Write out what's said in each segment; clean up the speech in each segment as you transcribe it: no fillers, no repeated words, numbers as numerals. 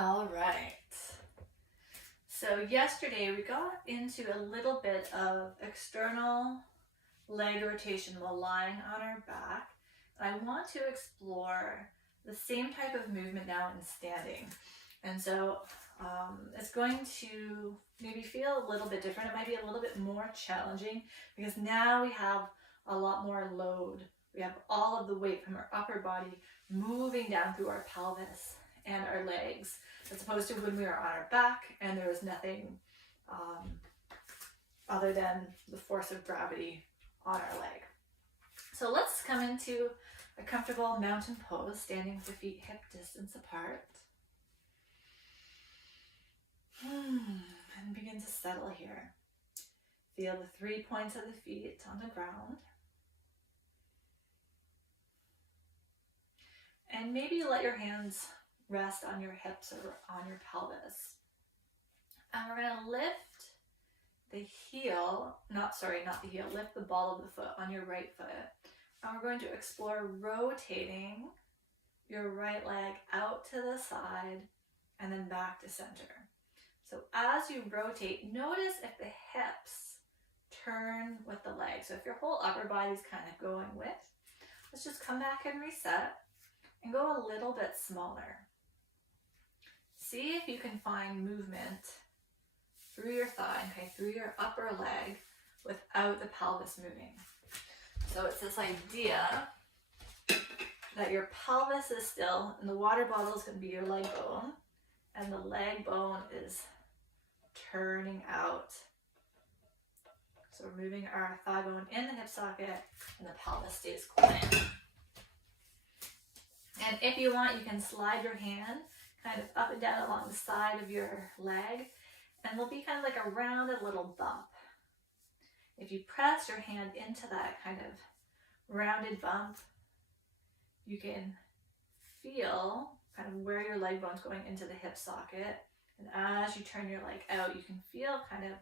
All right. So yesterday we got into a little bit of external leg rotation while lying on our back. And I want to explore the same type of movement now in standing. And so it's going to maybe feel a little bit different. It might be a little bit more challenging because now we have a lot more load. We have all of the weight from our upper body moving down through our pelvis and our legs, as opposed to when we were on our back and there was nothing other than the force of gravity on our leg. So let's come into a comfortable mountain pose, standing with the feet hip distance apart. And begin to settle here. Feel the 3 points of the feet on the ground. And maybe let your hands rest on your hips or on your pelvis. And we're going to lift the heel, lift the ball of the foot on your right foot. And we're going to explore rotating your right leg out to the side and then back to center. So as you rotate, notice if the hips turn with the legs. So if your whole upper body is kind of going with, let's just come back and reset and go a little bit smaller. See if you can find movement through your thigh, through your upper leg without the pelvis moving. So it's this idea that your pelvis is still, and the water bottle is going to be your leg bone, and the leg bone is turning out. So we're moving our thigh bone in the hip socket, and the pelvis stays quiet. And if you want, you can slide your hand kind of up and down along the side of your leg, and there'll be kind of like a rounded little bump. If you press your hand into that kind of rounded bump, you can feel kind of where your leg bone's going into the hip socket. And as you turn your leg out, you can feel kind of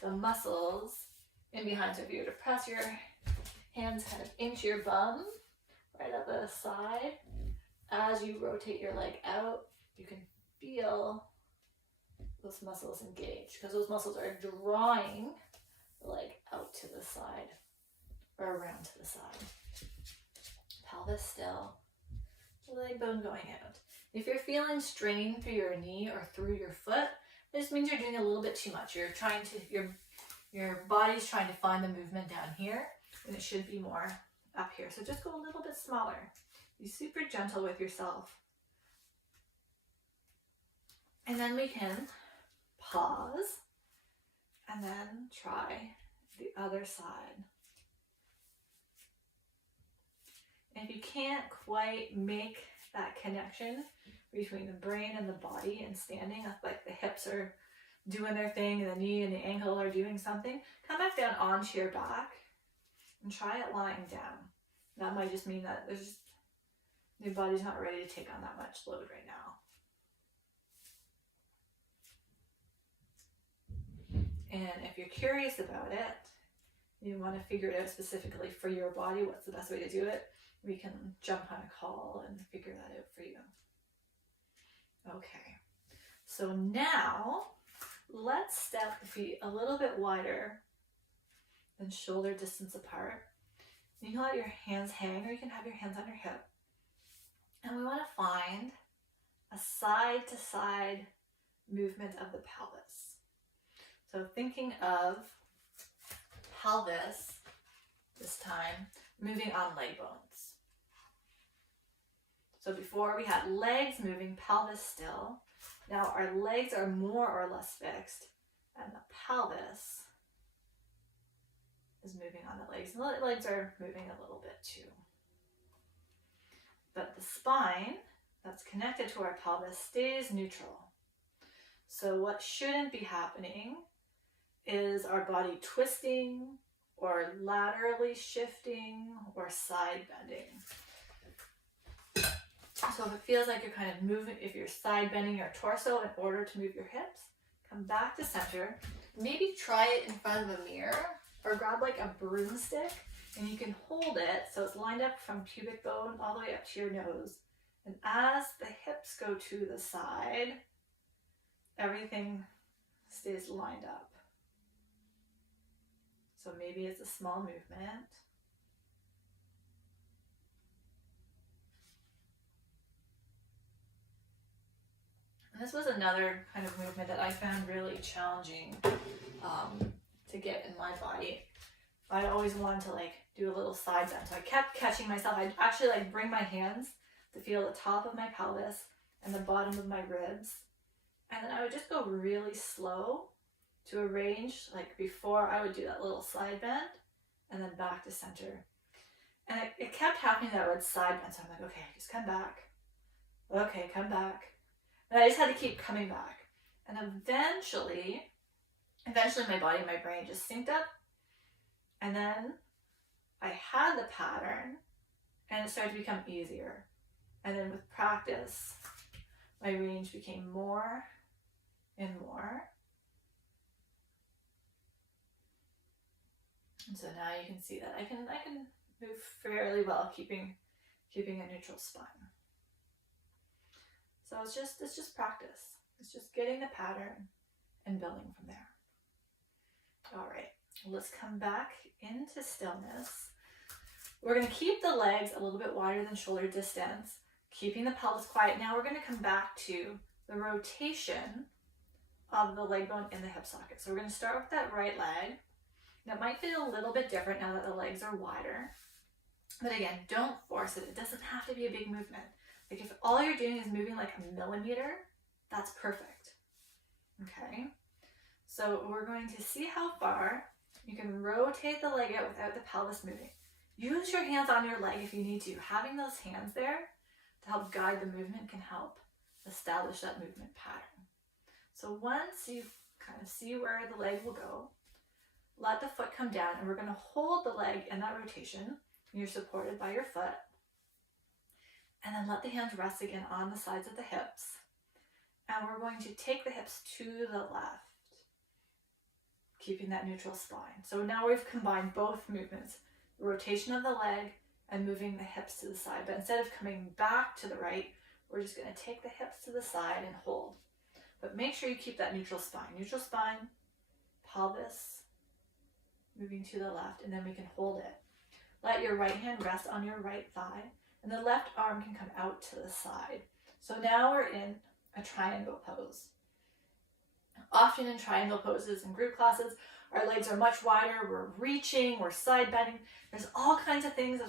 the muscles in behind. So if you were to press your hands kind of into your bum, right at the side, as you rotate your leg out, you can feel those muscles engage, because those muscles are drawing the leg out to the side or around to the side. Pelvis still, the leg bone going out. If you're feeling strain through your knee or through your foot, this means you're doing a little bit too much. You're trying to, your body's trying to find the movement down here, and it should be more up here. So just go a little bit smaller. Be super gentle with yourself. And then we can pause and then try the other side. And if you can't quite make that connection between the brain and the body and standing, like the hips are doing their thing and the knee and the ankle are doing something, come back down onto your back and try it lying down. That might just mean that your body's not ready to take on that much load right now. And if you're curious about it, you want to figure it out specifically for your body, what's the best way to do it, we can jump on a call and figure that out for you. Okay, so now let's step the feet a little bit wider than shoulder distance apart. You can let your hands hang, or you can have your hands on your hip. And we want to find a side-to-side movement of the pelvis. So thinking of pelvis this time moving on leg bones. So before we had legs moving, pelvis still. Now our legs are more or less fixed, and the pelvis is moving on the legs. And the legs are moving a little bit too. But the spine that's connected to our pelvis stays neutral. So what shouldn't be happening is our body twisting or laterally shifting or side bending. So if it feels like you're kind of moving, if you're side bending your torso in order to move your hips, come back to center. Maybe try it in front of a mirror, or grab like a broomstick and you can hold it so it's lined up from pubic bone all the way up to your nose. And as the hips go to the side, everything stays lined up. So maybe it's a small movement. And this was another kind of movement that I found really challenging to get in my body. I always wanted to like do a little side bend. So I kept catching myself. I'd actually like bring my hands to feel the top of my pelvis and the bottom of my ribs. And then I would just go really slow to arrange, like before I would do that little side bend and then back to center. And it kept happening that I would side bend. So I'm like, okay, just come back. Okay, come back. And I just had to keep coming back. And eventually my body and my brain just synced up. And then I had the pattern and it started to become easier. And then with practice, my range became more and more. And so now you can see that I can move fairly well, keeping a neutral spine. So it's just practice. It's just getting the pattern and building from there. All right, let's come back into stillness. We're going to keep the legs a little bit wider than shoulder distance, keeping the pelvis quiet. Now we're going to come back to the rotation of the leg bone in the hip socket. So we're going to start with that right leg. That might feel a little bit different now that the legs are wider. But again, don't force it. It doesn't have to be a big movement. Like if all you're doing is moving like a millimeter, that's perfect. Okay? So we're going to see how far you can rotate the leg out without the pelvis moving. Use your hands on your leg if you need to. Having those hands there to help guide the movement can help establish that movement pattern. So once you kind of see where the leg will go, let the foot come down and we're going to hold the leg in that rotation. You're supported by your foot. And then let the hands rest again on the sides of the hips. And we're going to take the hips to the left, keeping that neutral spine. So now we've combined both movements, the rotation of the leg and moving the hips to the side. But instead of coming back to the right, we're just going to take the hips to the side and hold. But make sure you keep that neutral spine. Neutral spine, pelvis, moving to the left, and then we can hold it. Let your right hand rest on your right thigh, and the left arm can come out to the side. So now we're in a triangle pose. Often in triangle poses in group classes, our legs are much wider, we're reaching, we're side bending. There's all kinds of things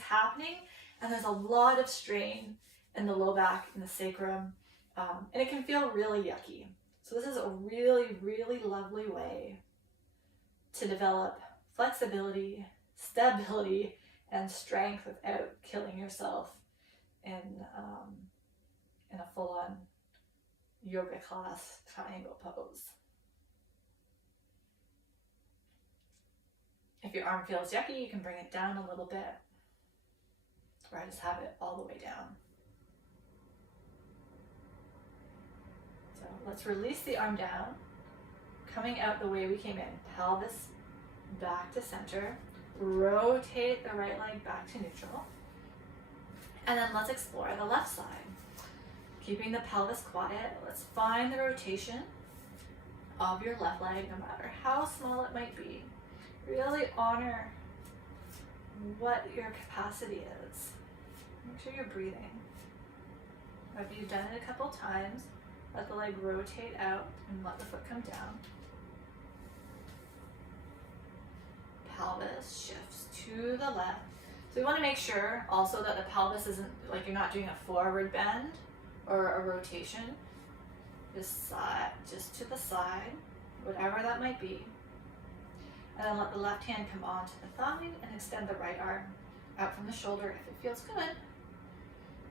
happening, and there's a lot of strain in the low back, in the sacrum, and it can feel really yucky. So this is a really, really lovely way to develop flexibility, stability, and strength without killing yourself in a full-on yoga class triangle pose. If your arm feels yucky, you can bring it down a little bit, or I just have it all the way down. So let's release the arm down, coming out the way we came in, pelvis back to center, rotate the right leg back to neutral, and then let's explore the left side. Keeping the pelvis quiet, let's find the rotation of your left leg, no matter how small it might be. Really honor what your capacity is. Make sure you're breathing. If you've done it a couple times, let the leg rotate out and let the foot come down. Pelvis shifts to the left. So we want to make sure also that the pelvis isn't like you're not doing a forward bend or a rotation. Just to the side, whatever that might be. And then let the left hand come onto the thigh and extend the right arm out from the shoulder if it feels good.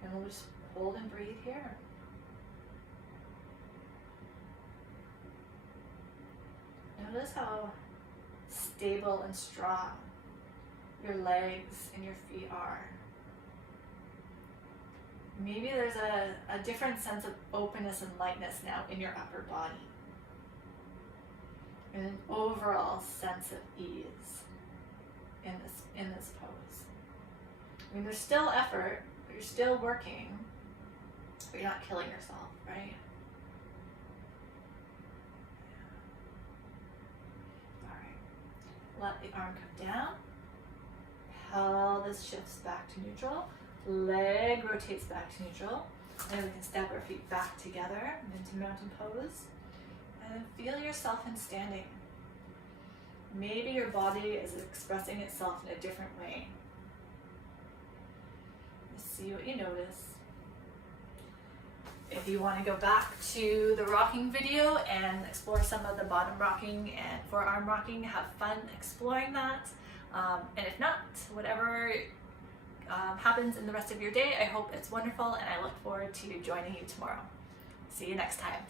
And we'll just hold and breathe here. Notice how stable and strong your legs and your feet are. Maybe there's a different sense of openness and lightness now in your upper body. And an overall sense of ease in this pose. I mean, there's still effort, but you're still working, but you're not killing yourself, right? Let the arm come down. Pelvis shifts back to neutral. Leg rotates back to neutral. And we can step our feet back together into mountain pose. And then feel yourself in standing. Maybe your body is expressing itself in a different way. Just see what you notice. If you want to go back to the rocking video and explore some of the bottom rocking and forearm rocking, have fun exploring that. And if not, whatever happens in the rest of your day, I hope it's wonderful and I look forward to joining you tomorrow. See you next time.